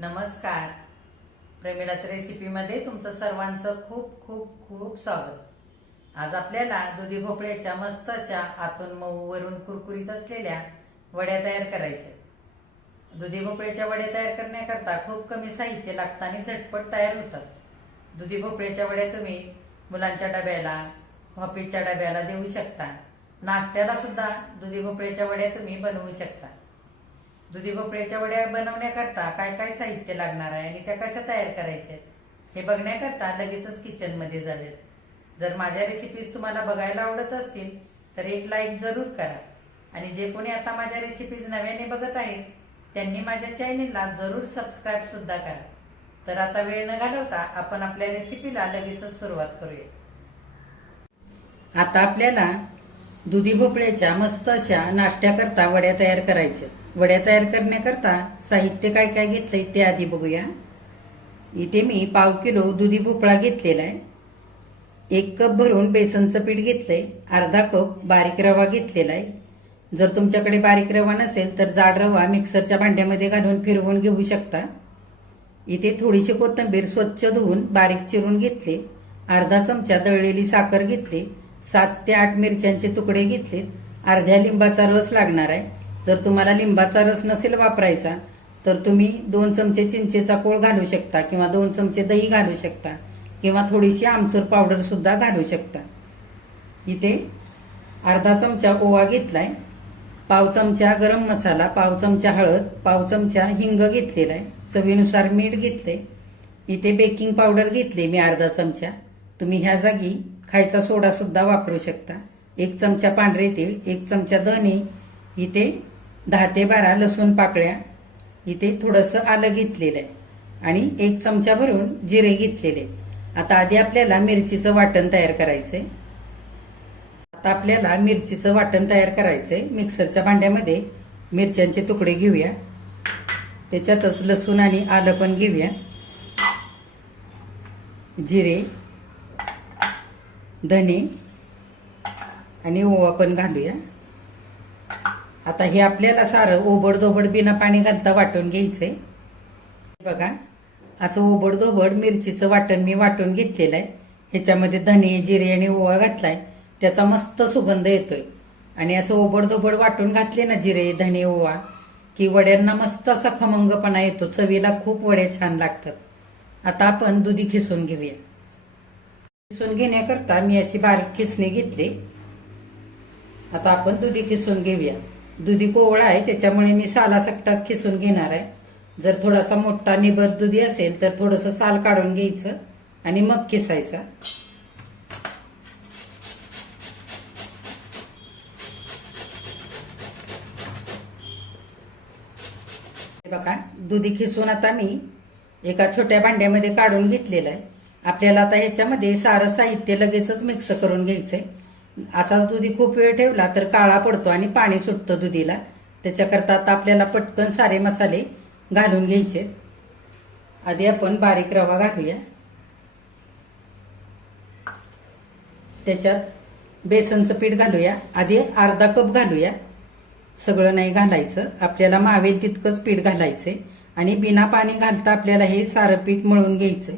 नमस्कार. प्रेमिलाच रेसिपीमध्ये तुमचं सर्वांचं खूप खूप खूप स्वागत. आज आपल्याला दुधी भोपळ्याच्या मस्त अशा आतून मऊ वरून कुरकुरीत असलेल्या वड्या तयार करायच्या. दुधी भोपळ्याच्या वड्या तयार करण्याकरता खूप कमी साहित्य लागतं आणि झटपट तयार होतात दुधी भोपळ्याच्या वड्या तुम्ही मुलांच्या डब्याला हॉपीच्या डब्याला देऊ शकता. नाश्त्याला सुद्धा दुधी भोपळ्याच्या वड्या तुम्ही बनवू शकता. दुधी भोपळ्याच्या वड्या बनवण्याकरता काय काय साहित्य लागणार आहे आणि त्या कशा तयार करायच्या हे बघण्याकरता लगेचच किचनमध्ये झाले जर माझ्या रेसिपीज तुम्हाला बघायला आवडत असतील तर एक लाईक जरूर करा. आणि जे कोणी आता माझ्या रेसिपीज नव्याने बघत आहेत त्यांनी माझ्या चॅनेलला जरूर सबस्क्राईब सुद्धा करा. तर आता वेळ न घालवता आपण आपल्या रेसिपीला लगेचच सुरुवात करूया. आता आपल्याला दुधी भोपळ्याच्या मस्त अशा नाश्त्याकरता वड्या तयार करायच्या. वड्या तयार करण्याकरता साहित्य काय काय घेतलंय ते आधी बघूया. इथे मी पाव किलो दुधी भोपळा घेतलेला आहे. एक कप भरून बेसनचं पीठ घेतलंय. अर्धा कप बारीक रवा घेतलेला आहे. जर तुमच्याकडे बारीक रवा नसेल तर जाड रवा मिक्सरच्या भांड्यामध्ये घालून फिरवून घेऊ शकता. इथे थोडीशी कोथिंबीर स्वच्छ धुवून बारीक चिरून घेतले. अर्धा चमचा दळलेली साखर घेतली. सात ते आठ मिरच्यांचे तुकडे घेतलेत. अर्ध्या लिंबाचा रस लागणार आहे. जर तुम्हाला लिंबाचा रस नसेल वापरायचा तर तुम्ही दोन चमचे चिंचेचा कोळ घालू शकता किंवा दोन चमचे दही घालू शकता किंवा थोडीशी आमचूर पावडर सुद्धा घालू शकता. इथे अर्धा चमचा ओवा घेतलाय. पाव चमचा गरम मसाला पाव चमचा हळद पाव चमचा हिंग घेतलेला आहे. चवीनुसार मीठ घेतले इथे बेकिंग पावडर घेतली मी अर्धा चमचा. तुम्ही ह्या जागी खायचा सोडा सुद्धा वापरू शकता. एक चमचा पांढरे तीळ एक चमचा धने इथे दहा ते बारा लसूण पाकळ्या इथे थोडंसं आलं घेतलेलं आहे. आणि एक चमचा भरून जिरे घेतलेले आता आधी आपल्याला मिरचीचं वाटण तयार करायचंय. आता आपल्याला मिरचीचं वाटण तयार करायचंय. मिक्सरच्या भांड्यामध्ये मिरच्यांचे तुकडे घेऊया. त्याच्यातच लसूण आणि आलं पण घेऊया. जिरे धने आणि ओवा पण घालूया. आता हे आपल्याला सारं ओबड बिना पाणी घालता वाटून घ्यायचंय. बघा असं ओबडधोबड मिरचीचं वाटण मी वाटून घेतलेलं आहे ह्याच्यामध्ये धने जिरे आणि ओवा घातलाय. त्याचा मस्त सुगंध येतोय. आणि असं ओबडधोबड वाटून घातले ना जिरे धने ओवा की वड्यांना मस्त असा खमंगपणा येतो. चवीला खूप वड्या छान लागतात. आता आपण दुधी खिसून घेऊया. किसून घेण्याकरता मी अशी बारीक किसणी घेतली. आता आपण दुधी किसून घेऊया. दुधी कोवळा आहे त्याच्यामुळे मी साला सकटाच किसून घेणार आहे. जर थोडासा मोठा निबर दुधी असेल तर थोडस साल काढून घ्यायचं आणि मग खिसायचा. बघा दुधी खिसून आता मी एका छोट्या भांड्यामध्ये काढून घेतलेलं आहे. आपल्याला आता ह्याच्यामध्ये सारं साहित्य लगेचच मिक्स करून घ्यायचंय. असाच दुधी खूप वेळ ठेवला तर काळा पडतो आणि पाणी सुटतं दुधीला. त्याच्याकरता आता आपल्याला पटकन सारे मसाले घालून घ्यायचे. आधी आपण बारीक रवा घालूया. त्याच्यात बेसनचं पीठ घालूया. आधी अर्धा कप घालूया. सगळं नाही घालायचं. आपल्याला मावेल तितकंच पीठ घालायचंय. आणि बिना पाणी घालता आपल्याला हे सारं पीठ मळून घ्यायचंय.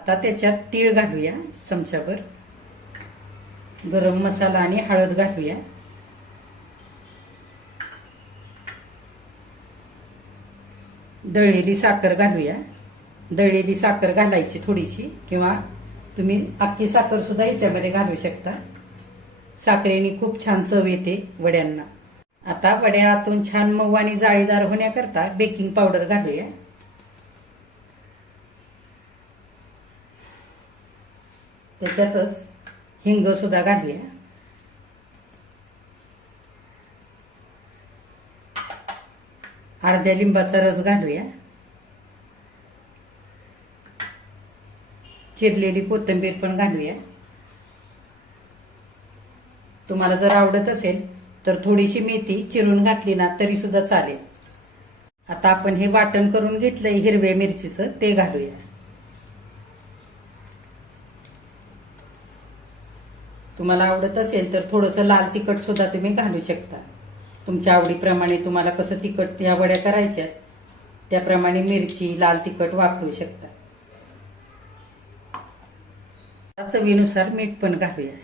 आता त्याच्यात तीळ घालूया चमच्याभर. गरम मसाला आणि हळद घालूया. दळलेली साखर घालूया. दळलेली साखर घालायची थोडीशी किंवा तुम्ही अख्खी साखर सुद्धा याच्यामध्ये घालू शकता. साखरेने खूप छान चव येते वड्यांना. आता वड्या आतून छान मऊ आणि जाळीदार होण्याकरता बेकिंग पावडर घालूया. त्याच्यातच हिंग सुद्धा घालूया. अर्ध्या लिंबाचा रस घालूया. चिरलेली कोथिंबीर पण घालूया. तुम्हाला जर आवडत असेल तर थोडीशी मेथी चिरून घातली ना तरी सुद्धा चालेल. आता आपण हे वाटण करून घेतलंय हिरव्या मिरचीचं ते घालूया. तुम्हाला आवडत असेल तर थोडंसं लाल तिखट सुद्धा तुम्ही घालू शकता. तुमच्या आवडीप्रमाणे तुम्हाला कसं तिखट ह्या वड्या करायच्या त्याप्रमाणे मिरची लाल तिखट वापरू शकता. चवीनुसार मीठ पण घालूया.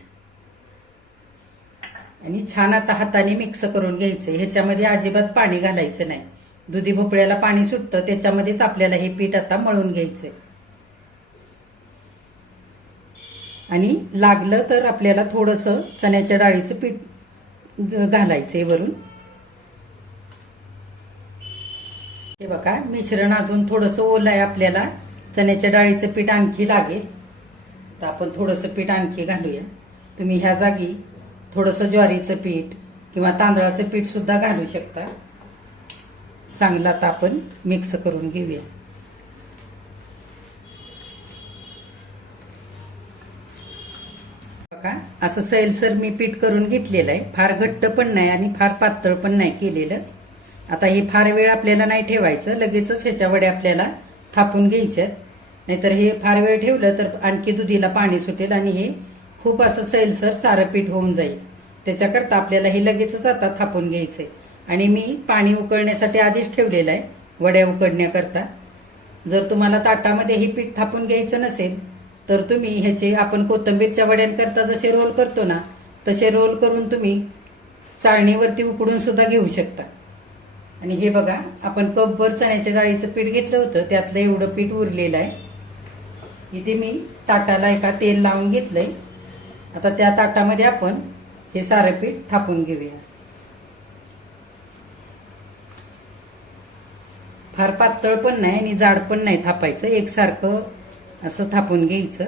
आणि छान आता हाताने मिक्स करून घ्यायचं. ह्याच्यामध्ये अजिबात पाणी घालायचं नाही. दुधी भोपळ्याला पाणी सुटतं त्याच्यामध्येच आपल्याला हे पीठ आता मळून घ्यायचंय. आणि लागलं तर आपल्याला थोडंसं चण्याच्या डाळीचं पीठ ग- वरून. हे बघा मिश्रण अजून थोडंसं ओलं आहे आपल्याला. चण्याच्या डाळीचं पीठ आणखी लागेल. तर आपण थोडंसं पीठ आणखी घालूया. तुम्ही ह्या जागी थोडंसं ज्वारीचं पीठ किंवा तांदळाचं पीठ सुद्धा घालू शकता. चांगलं आता आपण मिक्स करून घेऊया. बघा असं सैलसर मी पीठ करून घेतलेलं आहे. फार घट्ट पण नाही आणि फार पातळ पण नाही केलेलं. आता हे फार वेळ आपल्याला नाही ठेवायचं. लगेचच ह्याच्या वड्या आपल्याला थापून घ्यायच्यात. नाहीतर हे फार वेळ ठेवलं तर आणखी दुधीला पाणी सुटेल आणि हे खूप असं सैलसर सारं पीठ होऊन जाईल. त्याच्याकरता आपल्याला हे लगेचच आता थापून घ्यायचंय. आणि मी पाणी उकळण्यासाठी आधीच ठेवलेलं आहे वड्या उकडण्याकरता जर तुम्हाला ताटामध्ये हे पीठ थापून घ्यायचं नसेल तर तुम्ही ह्याचे आपण कोथिंबीरच्या वड्यांकरता जसे रोल करतो ना तसे रोल करून तुम्ही चाळणीवरती उकडून सुद्धा घेऊ शकता. आणि हे बघा आपण कपभर चण्याच्या डाळीचं पीठ घेतलं होतं त्यातलं एवढं पीठ उरलेलं आहे. इथे मी ताटाला एका तेल लावून घेतलंय. आता त्या ताटामध्ये आपण हे सारं पीठ थापून घेऊया. फार पातळ पण नाही आणि जाड पण नाही थापायचं एकसारखं असं थापून घ्यायचं.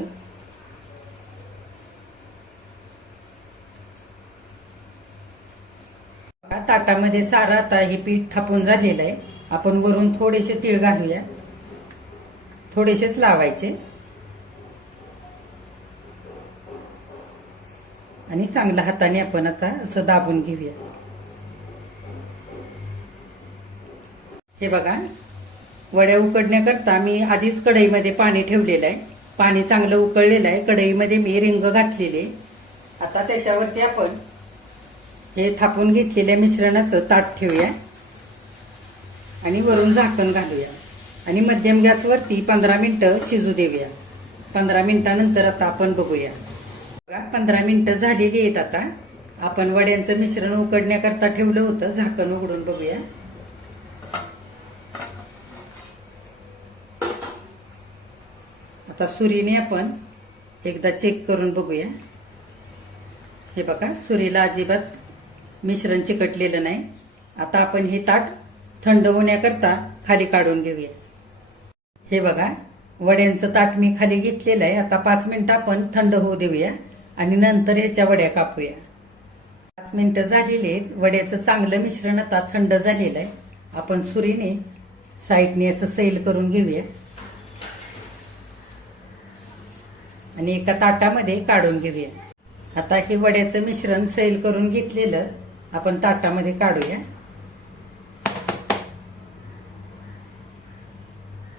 ताटामध्ये सारं आता हे पीठ थापून झालेलं आहे. आपण वरून थोडेसे तीळ घालूया. थोडेसेच लावायचे. आणि चांगल्या हाताने आपण आता असं दाबून घेऊया. हे बघा वड्या उकडण्याकरता मी आधीच कढईमध्ये पाणी ठेवलेलं आहे. पाणी चांगलं उकळलेलं आहे. कढईमध्ये मी रिंग घातलेले आता त्याच्यावरती आपण हे थापून घेतलेल्या मिश्रणाचं ताट ठेवूया. आणि वरून झाकण घालूया. आणि मध्यम गॅसवरती पंधरा मिनिटं शिजू देऊया. पंधरा मिनिटानंतर आता आपण बघूया. बघा पंधरा मिनिटं झालेली आहेत आता. आपण वड्यांचं मिश्रण उकडण्याकरता ठेवलं होतं. झाकण उघडून बघूया. आता सुरीने आपण एकदा चेक करून बघूया. हे बघा सुरीला अजिबात मिश्रण चिकटलेलं नाही. आता आपण हे ताट थंड होण्याकरता खाली काढून घेऊया. हे बघा वड्यांचं ताट मी खाली घेतलेलं आहे. आता पाच मिनिटं आपण थंड होऊ देऊया आणि नंतर ह्याच्या वड्या कापूया. पाच मिनिटं झालेली आहेत. वड्याचं चांगलं मिश्रण आता थंड झालेलं आहे. आपण सुरीने साईडने असं सैल करून घेऊया. आणि एका ताटामध्ये काढून घेऊया. आता हे वड्याचं मिश्रण सैल करून घेतलेलं आपण ताटामध्ये काढूया.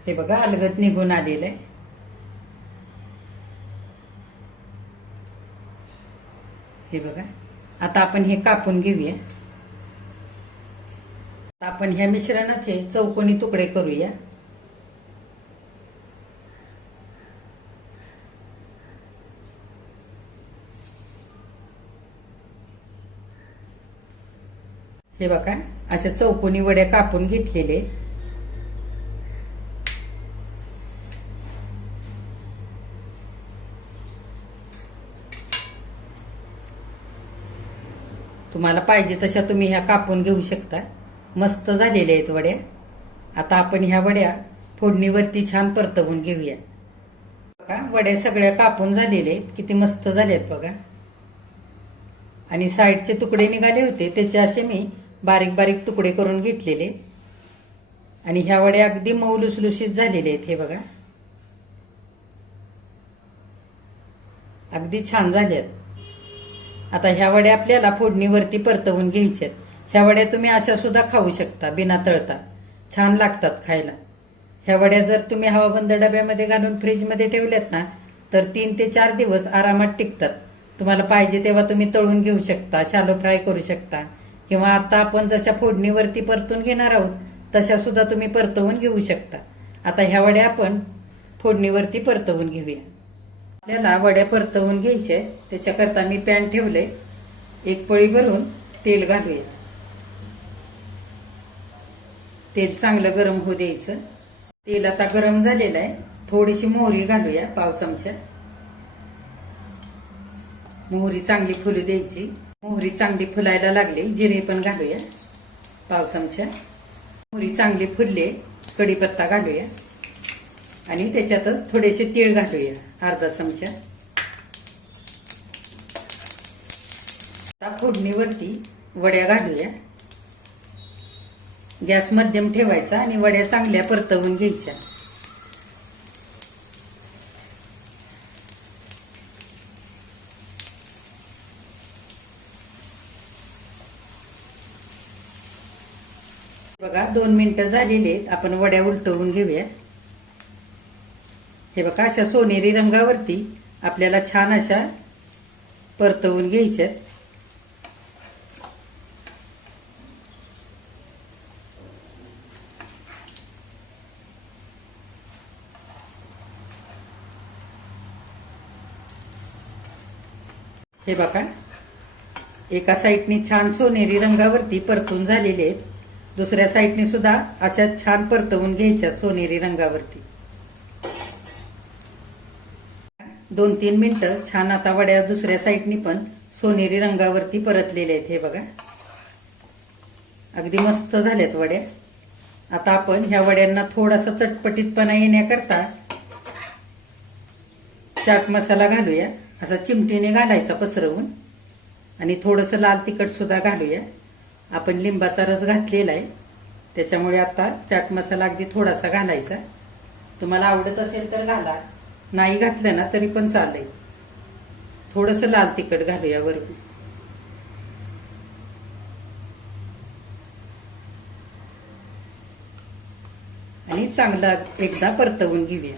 हे बघा अलगत निघून आलेलं आहे. हे बघा आता आपण हे कापून घेऊया. आता आपण ह्या मिश्रणाचे चौकोनी तुकडे करूया. हे बघा अशा चौकोनी वड्या कापून घेतलेले. आहेत. तुम्हाला पाहिजे तशा तुम्ही ह्या कापून घेऊ शकता. मस्त झालेल्या आहेत वड्या. आता आपण ह्या वड्या फोडणीवरती छान परतवून घेऊया. बघा वड्या सगळ्या कापून झालेल्या आहेत. किती मस्त झाल्यात बघा. आणि साईडचे तुकडे निघाले होते त्याचे असे मी बारीक बारीक तुकडे करून घेतलेले. आणि ह्या वड्या अगदी मऊ लुसलुशीत झालेले आहेत हे बघा. अगदी छान झाल्यात आता ह्या वड्या आपल्याला फोडणीवरती परतवून घ्यायच्यात ह्या वड्या तुम्ही अशा सुद्धा खाऊ शकता बिना तळता. छान लागतात खायला. ह्या वड्या जर तुम्ही हवाबंद डब्यामध्ये घालून फ्रीजमध्ये ठेवल्यात ना तर तीन ते चार दिवस आरामात टिकतात. तुम्हाला पाहिजे तेव्हा तुम्ही तळून घेऊ शकता शालो फ्राय करू शकता. किंवा आता आपण जशा फोडणीवरती परतून घेणार आहोत तशा सुद्धा तुम्ही परतवून घेऊ शकता. आता ह्या वड्या आपण फोडणीवरती परतवून घेऊया. आपल्याला वड्या परतवून घ्यायच्या त्याच्याकरता मी पॅन ठेवले एक पळी भरून तेल घालूया. तेल चांगलं गरम होऊ द्यायचं. तेल आता गरम झालेलं आहे. थोडीशी मोहरी घालूया पाव चमचा. मोहरी चांगली फुलू द्यायची. मोहरी चांगली फुलायला लागली. जिरे पण घालूया. पाव चमचा. मोहरी चांगली फुलले. कढीपत्ता घालूया. आणि त्याच्यातच थोडेसे तीळ घालूया. अर्धा चमचा. आता फोडणीवरती वड्या घालूया. गॅस मध्यम ठेवायचा आणि वड्या चांगल्या परतवून घ्यायच्या. बघा दोन मिनिटं झालेली आहेत. आपण वड्या उलटवून घेऊया. हे बघा अशा सोनेरी रंगावरती आपल्याला छान अशा परतवून घ्यायच्यात. हे बघा एका साईडने छान सोनेरी रंगावरती परतून झालेले आहेत. दुसऱ्या साईडने सुद्धा अशा छान परतवून घ्यायच्या सोनेरी रंगावरती. दोन तीन मिनिटं छान आता वड्या दुसऱ्या साईडनी पण सोनेरी रंगावरती परतलेले आहेत हे बघा. अगदी मस्त झाल्यात वड्या. आता आपण ह्या वड्यांना थोडासा चटपटीतपणा येण्याकरता चाट मसाला घालूया. असा चिमटीने घालायचा पसरवून. आणि थोडंसं लाल तिखट सुद्धा घालूया. आपण लिंबाचा रस घातलेला आहे. त्याच्यामुळे आता चाट मसाला अगदी थोडासा घालायचा तुम्हाला आवडत असेल तर घाला. नाही घातलं ना तरी पण चालेल. थोडंसं लाल तिखट घालूया वर आणि चांगला एकदा परतवून घेऊया.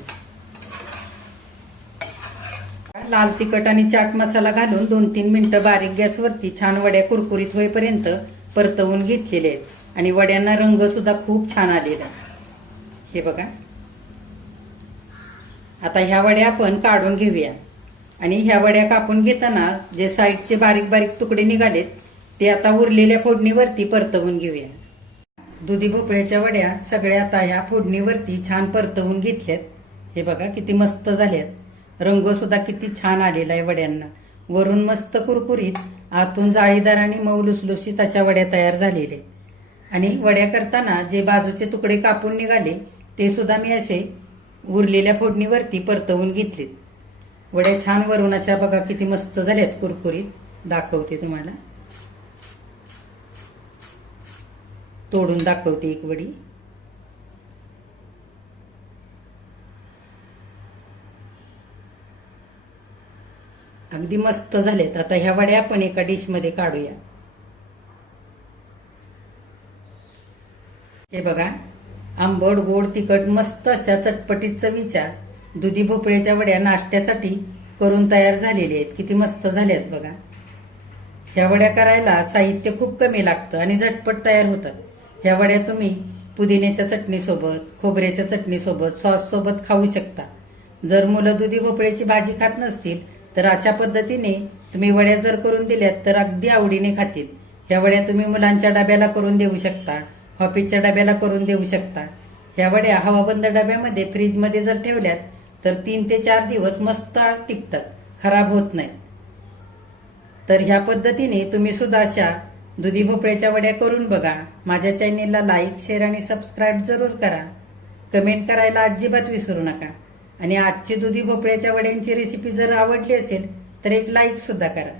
लाल तिखट आणि चाट मसाला घालून दोन तीन मिनिटं बारीक गॅसवरती छान वड्या कुरकुरीत होईपर्यंत परतवून घेतलेले आहेत. आणि वड्यांना रंग सुद्धा खूप छान आलेला. हे बघा. आता ह्या वड्या आपण काढून घेऊया. आणि ह्या वड्या कापून घेताना जे साईडचे बारीक बारीक तुकडे निघालेत ते आता उरलेल्या फोडणीवरती परतवून घेऊया. दुधी भोपळ्याच्या वड्या सगळ्या आता ह्या फोडणीवरती छान परतवून घेतल्यात. हे बघा किती मस्त झाल्यात. रंग सुद्धा किती छान आलेला आहे वड्यांना. वरून मस्त कुरकुरीत आतून जाळीदार आणि मऊ लुसलुशीत अशा वड्या तयार झालेल्या आहेत. आणि वड्या करताना जे बाजूचे तुकडे कापून निघाले ते सुद्धा मी असे उरलेल्या फोडणीवरती परतवून घेतलेत. वड्या छान वरून अशा बघा किती मस्त झाल्यात कुरकुरीत. दाखवते तुम्हाला. तोडून दाखवते एक वडी. अगदी मस्त झालेत. आता ह्या वड्या आपण एका डिशमध्ये काढूया. हे बघा आंबट गोड तिखट मस्त अशा चटपटीत चवीच्या दुधी भोपळ्याच्या वड्या नाश्त्यासाठी करून तयार झालेल्या आहेत. किती मस्त झाल्यात बघा. ह्या वड्या करायला साहित्य खूप कमी लागतं आणि झटपट तयार होतात. ह्या वड्या तुम्ही पुदिन्याच्या चटणीसोबत खोबऱ्याच्या चटणीसोबत सॉस सोबत खाऊ शकता. जर मुलं दुधी भोपळ्याची भाजी खात नसतील तर अशा पद्धतीने तुम्ही वड्या जर करून दिल्यात तर अगदी आवडीने खातील. ह्या वड्या तुम्ही मुलांच्या डब्याला करून देऊ शकता ऑफिसच्या डब्याला करून देऊ शकता. ह्या वड्या हवाबंद डब्यामध्ये फ्रीजमध्ये जर ठेवल्यात तर तीन ते चार दिवस मस्त टिकतात खराब होत नाहीत. तर ह्या पद्धतीने तुम्ही सुद्धा अशा दुधी भोपळ्याच्या वड्या करून बघा. माझ्या चॅनेलला लाईक शेअर आणि सबस्क्राईब जरूर करा. कमेंट करायला अजिबात विसरू नका. आणि आजची दुधी भोपळ्याच्या वड्यांची रेसिपी जर आवडली असेल तर एक लाईक सुद्धा करा.